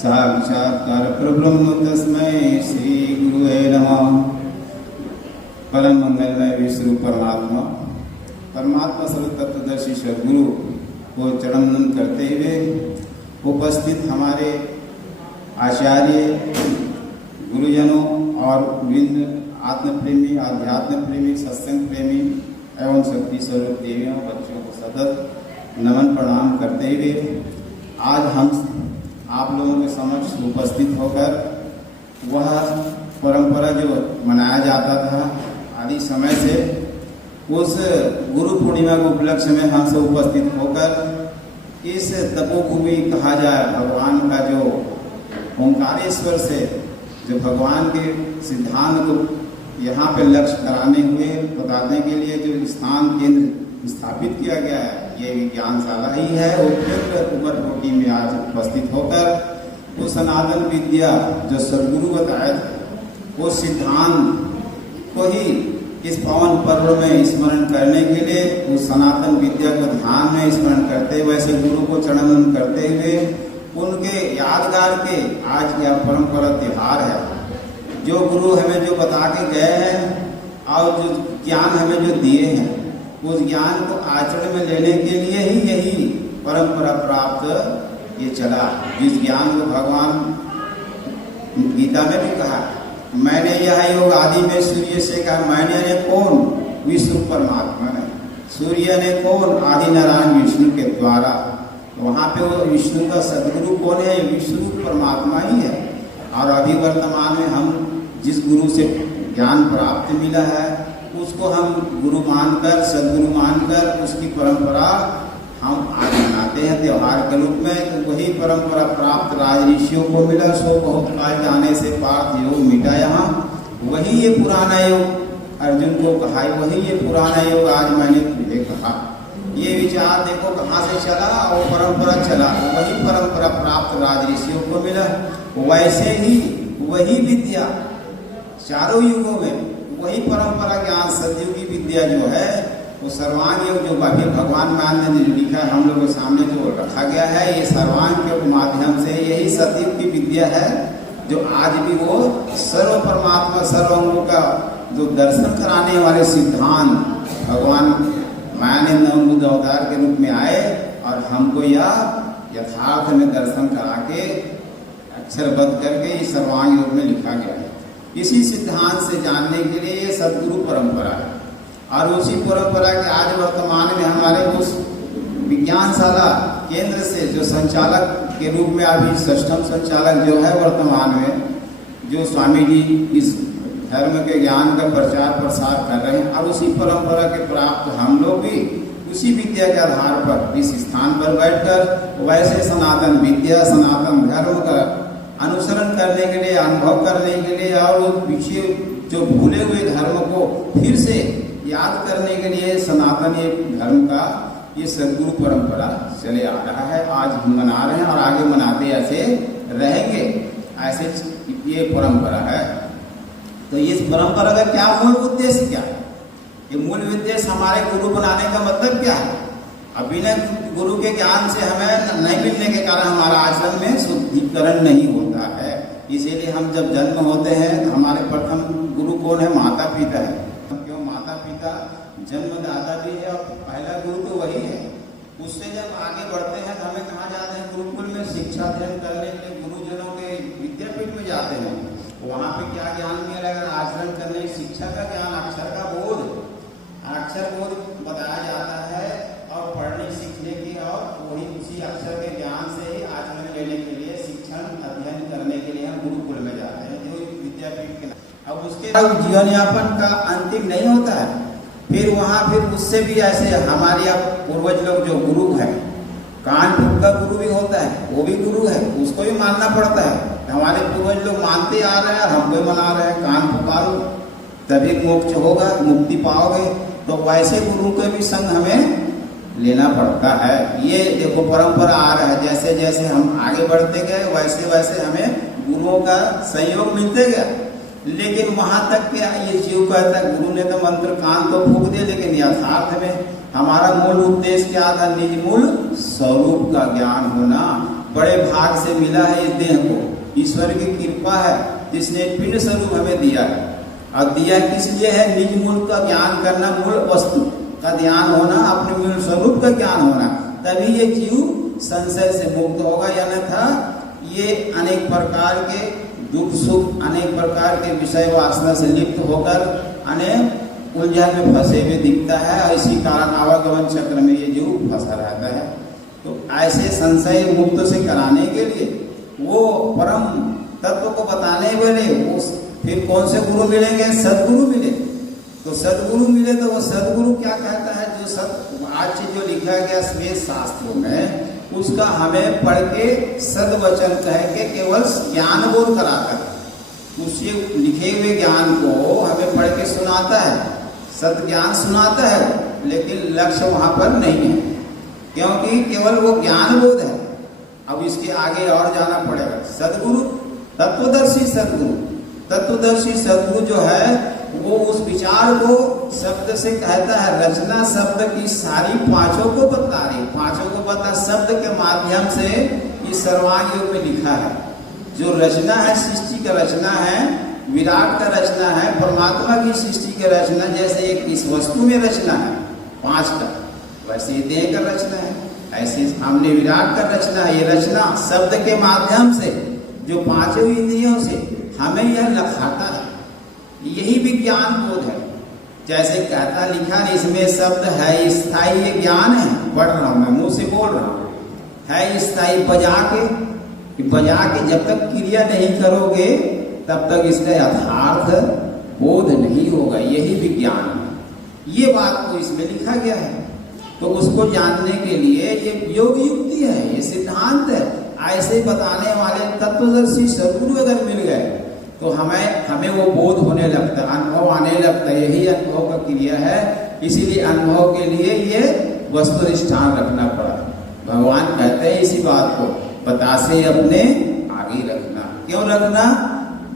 साक्षात्कार परब्रह्म तस्मै श्री गुरुवे नमः। परम मंगलमय विष्णु परमात्मा सर्व तत्वदर्शी सदगुरु को चरण नमन करते हुए उपस्थित हमारे आचार्य गुरुजनों और विभिन्न आत्म प्रेमी, आध्यात्म प्रेमी, सत्संग प्रेमी एवं शक्ति स्वरूप देवियों बच्चों को सतत नमन प्रणाम करते हुए आज हम आप लोगों के समक्ष उपस्थित होकर वह परंपरा जो मनाया जाता था आदि समय से उस गुरु पूर्णिमा के उपलक्ष्य में हम सब उपस्थित होकर इस तपोभूमि कहा जाए भगवान का जो ओंकारेश्वर से जो भगवान के सिद्धांत को यहाँ पे लक्ष्य कराने हुए बताने के लिए जो स्थान केंद्र स्थापित किया गया है ये विज्ञानशाला ही है। उपयुक्त उमरकोटी में आज उपस्थित होकर वो सनातन विद्या जो सदगुरु बताए थे वो सिद्धांत को ही इस पावन पर्व में स्मरण करने के लिए उस सनातन विद्या को ध्यान में स्मरण करते हुए ऐसे गुरु को चरण करते हुए उनके यादगार के आज यह परंपरा त्योहार है। जो गुरु हमें जो बता के गए हैं और जो ज्ञान हमें जो दिए हैं उस ज्ञान को आचरण में लेने के लिए ही यही परंपरा प्राप्त ये चला। जिस ज्ञान को भगवान गीता में भी कहा मैंने यह योग आदि में सूर्य से कहा, मैंने ने कौन? विष्णु परमात्मा ने। सूर्य ने कौन? आदि नारायण विष्णु के द्वारा। वहाँ पे वो विष्णु का सदगुरु कौन है? विष्णु परमात्मा ही है। और अभी वर्तमान में हम जिस गुरु से ज्ञान प्राप्त मिला है उसको हम गुरु मानकर सदगुरु मानकर उसकी परंपरा हम आज मनाते हैं त्योहार के रूप में। तो वही परंपरा प्राप्त राज ऋषियों को मिला सो बहुत काल जाने से पार्थ योग मिटा यहाँ। वही ये पुराना योग अर्जुन को कहा, वही ये पुराना योग आज मैंने तुझे कहा। ये विचार देखो कहाँ से चला और परंपरा चला। वही परंपरा प्राप्त राज ऋषियों को मिला। वैसे ही वही विद्या चारों युगों में वही परंपरा ज्ञान सतयुगी विद्या जो है वो सर्वांग योग जो भगवान मान ने जो लिखा है हम लोगों के सामने जो रखा गया है ये सर्वांग के माध्यम से यही सतयुग की विद्या है जो आज भी वो सर्व परमात्मा सर्वांगों का जो दर्शन कराने वाले सिद्धांत भगवान मायानंद बुद्ध अवतार के रूप में आए और हमको यह यथार्थ में दर्शन करा के अक्षरबद्ध करके इस सर्वांग योग में लिखा गया है। इसी सिद्धांत से जानने के लिए ये सदगुरु परंपरा है। और उसी परंपरा के आज वर्तमान में हमारे उस विज्ञानशाला केंद्र से जो संचालक के रूप में अभी षष्ठम संचालक जो है वर्तमान में जो स्वामी जी इस धर्म के ज्ञान का प्रचार प्रसार कर रहे हैं और उसी परंपरा के प्राप्त हम लोग भी उसी विद्या के आधार पर इस स्थान पर बैठकर वैसे सनातन विद्या सनातन धर्म का अनुसरण करने के लिए अनुभव करने के लिए और पीछे जो भूले हुए धर्म को फिर से याद करने के लिए सनातन ये धर्म का ये सदगुरु परंपरा चले आ रहा है। आज हम मना रहे हैं और आगे मनाते ऐसे रहेंगे। ऐसे ये परंपरा है। तो इस परंपरा का क्या मूल उद्देश्य क्या है? ये मूल उद्देश्य हमारे गुरु बनाने का मतलब क्या है? अभी न गुरु के ज्ञान से हमें नहीं मिलने के कारण हमारा आचरण में शुद्धिकरण नहीं होता है। इसीलिए हम जब जन्म होते हैं तो हमारे प्रथम गुरु कौन है? माता पिता है। क्यों? माता पिता जन्मदाता भी है और पहला गुरु तो वही है। उससे जब आगे बढ़ते हैं तो हमें कहाँ जाते हैं? गुरुकुल में शिक्षा अध्ययन करने के लिए गुरुजनों के विद्यापीठ में जाते हैं। वहाँ पे क्या ज्ञान मिलेगा? आचरण करने शिक्षा का ज्ञान, अक्षर का बोध, अक्षर बोध बताया जाता है और पढ़ने सीखने की और वही उसी अक्षर के ज्ञान से ही आचरण लेने के लिए शिक्षण अध्ययन करने के लिए हम गुरुकुल में जाते हैं जो विद्यापीठ के। अब उसके जीवन यापन का अंतिम नहीं होता है। फिर वहाँ फिर उससे भी ऐसे हमारे अब पूर्वज लोग जो गुरु है कानपुर का गुरु भी होता है, वो भी गुरु है, उसको भी मानना पड़ता है। हमारे पूर्वज लोग मानते आ रहे हैं और हम भी मना रहे हैं। कान पुकारो तभी मोक्ष होगा, मुक्ति पाओगे। तो वैसे गुरु के भी संग हमें लेना पड़ता है। ये देखो परंपरा आ रहा है। जैसे जैसे हम आगे बढ़ते गए वैसे वैसे हमें गुरुओं का सहयोग मिलते गया। लेकिन वहाँ तक क्या ये जीव कहता है गुरु ने तो मंत्र कान तो फूंक दिए, लेकिन यथार्थ में हमारा मूल उद्देश्य क्या था? निज मूल स्वरूप का ज्ञान होना, बड़े भाग से मिला है इस देह को। ईश्वर की कृपा है जिसने पिंड स्वरूप हमें दिया है। और दिया किस लिए है? निज मूल का ज्ञान करना, मूल वस्तु का ध्यान होना, अपने मूल स्वरूप का ज्ञान होना, तभी ये जीव संशय से मुक्त होगा। या अन्यथा ये अनेक प्रकार के दुख सुख, अनेक प्रकार के विषय वासना से लिप्त होकर अनेक उलझन में फंसे हुए दिखता है और इसी कारण आवागमन चक्र में ये जीव फंसा रहता है। तो ऐसे संशय मुक्त से कराने के लिए वो परम तत्व को बताने वाले वो फिर कौन से गुरु मिलेंगे? सदगुरु मिले। तो सदगुरु मिले तो वो सदगुरु क्या कहता है? जो आज जो लिखा गया वेद शास्त्रों में उसका हमें पढ़ के सदवचन कह के केवल ज्ञान बोध कराता है। उससे लिखे हुए ज्ञान को हमें पढ़ के सुनाता है, सद ज्ञान सुनाता है, लेकिन लक्ष्य वहां पर नहीं है, क्योंकि केवल वो ज्ञान बोध है। अब इसके आगे और जाना पड़ेगा। सदगुरु, तत्वदर्शी सदगुरु, तत्वदर्शी सदगुरु जो है वो उस विचार को शब्द से कहता है। रचना शब्द की सारी पांचों को बता रही, पांचों को बता शब्द के माध्यम से इस सर्वांग योग में लिखा है। जो रचना है, सृष्टि का रचना है, विराट का रचना है, परमात्मा की सृष्टि की रचना। जैसे एक इस वस्तु में रचना है 5 का, वैसे ही देह का रचना है, ऐसे हमने विराट का रचना है। ये रचना शब्द के माध्यम से जो 5 इंद्रियों से हमें यह लखाता है, यही विज्ञान बोध है। जैसे कहता लिखा इसमें शब्द है स्थायी, ये ज्ञान है, पढ़ रहा हूं मैं, मुंह से बोल रहा हूं, है स्थायी। बजा के जब तक क्रिया नहीं करोगे तब तक इसका यथार्थ बोध नहीं होगा, यही विज्ञान है। ये बात को इसमें लिखा गया है। तो उसको जानने के लिए ये योग युक्ति है, ये सिद्धांत है। ऐसे बताने वाले तत्वदर्शी सदगुरु अगर मिल गए तो हमें वो बोध होने लगता है, अनुभव आने लगता है। यही अनुभव का क्रिया है। इसीलिए अनुभव के लिए ये वस्तुनिष्ठान रखना पड़ा। भगवान कहते हैं इसी बात को, बतासे अपने आगे रखना। क्यों रखना?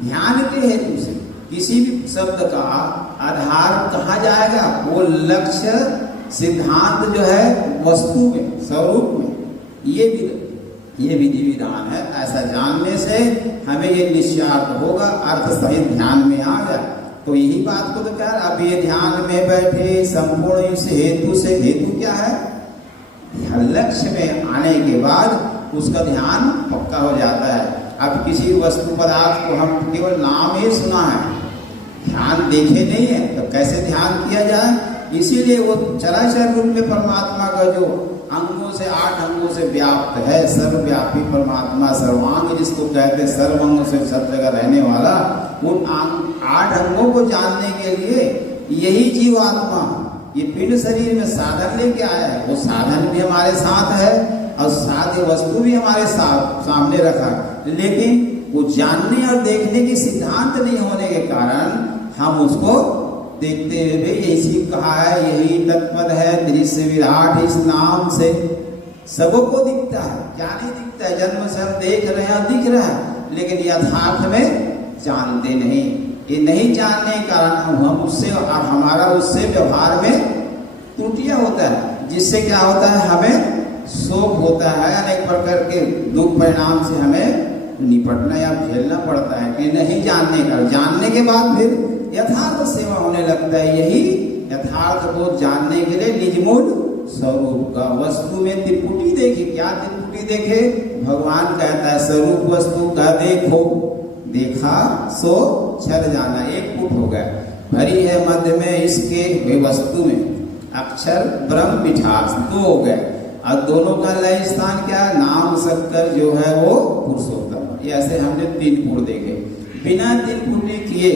ध्यान के हेतु से। किसी भी शब्द का आधार कहाँ जाएगा? वो लक्ष्य सिद्धांत जो है वस्तु में, स्वरूप में। ये विधि विधान है। ऐसा जानने से हमें ये निश्चयार्थ होगा, अर्थ सहित ध्यान में आ जाए। तो यही बात को तो कह रहा, अब ये ध्यान में बैठे संपूर्ण इस हेतु से। हेतु क्या है? लक्ष्य में आने के बाद उसका ध्यान पक्का हो जाता है। अब किसी वस्तु पदार्थ को हम केवल नाम ही सुना है, ध्यान देखे नहीं है, तो कैसे ध्यान किया जाए? इसीलिए वो चराचर रूप में परमात्मा का जो अंगों से 8 अंगों से व्याप्त है, सर्वव्यापी परमात्मा, सर्वांग जिसको कहते हैं, सर्वांगों से सब जगह रहने वाला, उन 8 अंगों को जानने के लिए यही जीवात्मा ये पिंड शरीर में साधन लेके आया है। वो साधन भी हमारे साथ है और साध्य वस्तु भी हमारे सामने रखा, लेकिन वो जानने और देखने की सिद्धांत नहीं होने के कारण हम उसको देखते हुए इसी कहा है, यही तत्पद है दृश्य विराट, इस नाम से सबको दिखता है। क्या नहीं दिखता है? जन्म से हम देख रहे हैं, दिख रहा है, लेकिन यथार्थ में जानते नहीं। ये नहीं जानने के कारण हम उससे और हमारा उससे व्यवहार में त्रुटियां होता है, जिससे क्या होता है? हमें शोक होता है, अनेक प्रकार के दुख परिणाम से हमें निपटना या झेलना पड़ता है कि नहीं जानने का। जानने के बाद फिर यथार्थ सेवा होने लगता है। यही यथार्थ को जानने के लिए निजमूल स्वरूप का वस्तु में त्रिपुटी देखे। क्या त्रिपुटी देखे? भगवान कहता है स्वरूप वस्तु का देखो, देखा सो छल जाना। 1 फुट हो गया, भरी है मध्य में इसके वे वस्तु में अक्षर ब्रह्म मिठास, 2 हो गए। और दोनों का लय स्थान क्या? नाम शक्कर जो है वो पुरुषोत्तम। ये ऐसे हमने 3 फुट देखे। बिना 3 फुटी किए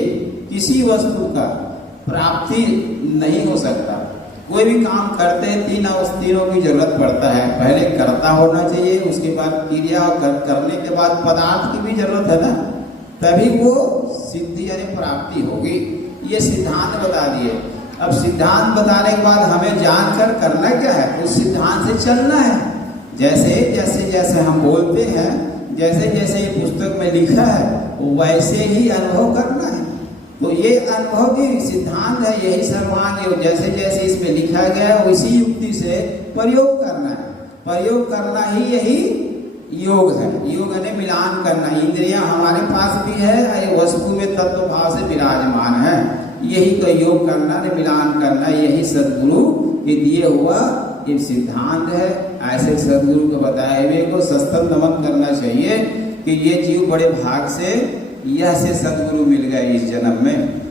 किसी वस्तु का प्राप्ति नहीं हो सकता। कोई भी काम करते हैं 3 तीनों की जरूरत पड़ता है। पहले कर्ता होना चाहिए, उसके बाद क्रिया, करने के बाद पदार्थ की भी जरूरत है ना, तभी वो सिद्धि यानी प्राप्ति होगी। ये सिद्धांत बता दिए। अब सिद्धांत बताने के बाद हमें जानकर करना क्या है? उस सिद्धांत से चलना है। जैसे हम बोलते हैं, जैसे जैसे ये पुस्तक में लिखा है वैसे ही अनुभव करना है। तो ये अनुभव की सिद्धांत है, यही सर्वांग योग। जैसे जैसे इसमें लिखा गया है उसी युक्ति से प्रयोग करना है। प्रयोग करना ही यही योग है। योग ने मिलान करना, इंद्रियां हमारे पास भी है, ये वस्तु में तत्व भाव से विराजमान है। यही तो योग करना ने मिलान करना, यही सदगुरु के दिए हुआ ये सिद्धांत है। ऐसे सदगुरु को बताए हुए को सस्तम नमन करना चाहिए कि ये जीव बड़े भाग से यह से सदगुरु मिल गए इस जन्म में।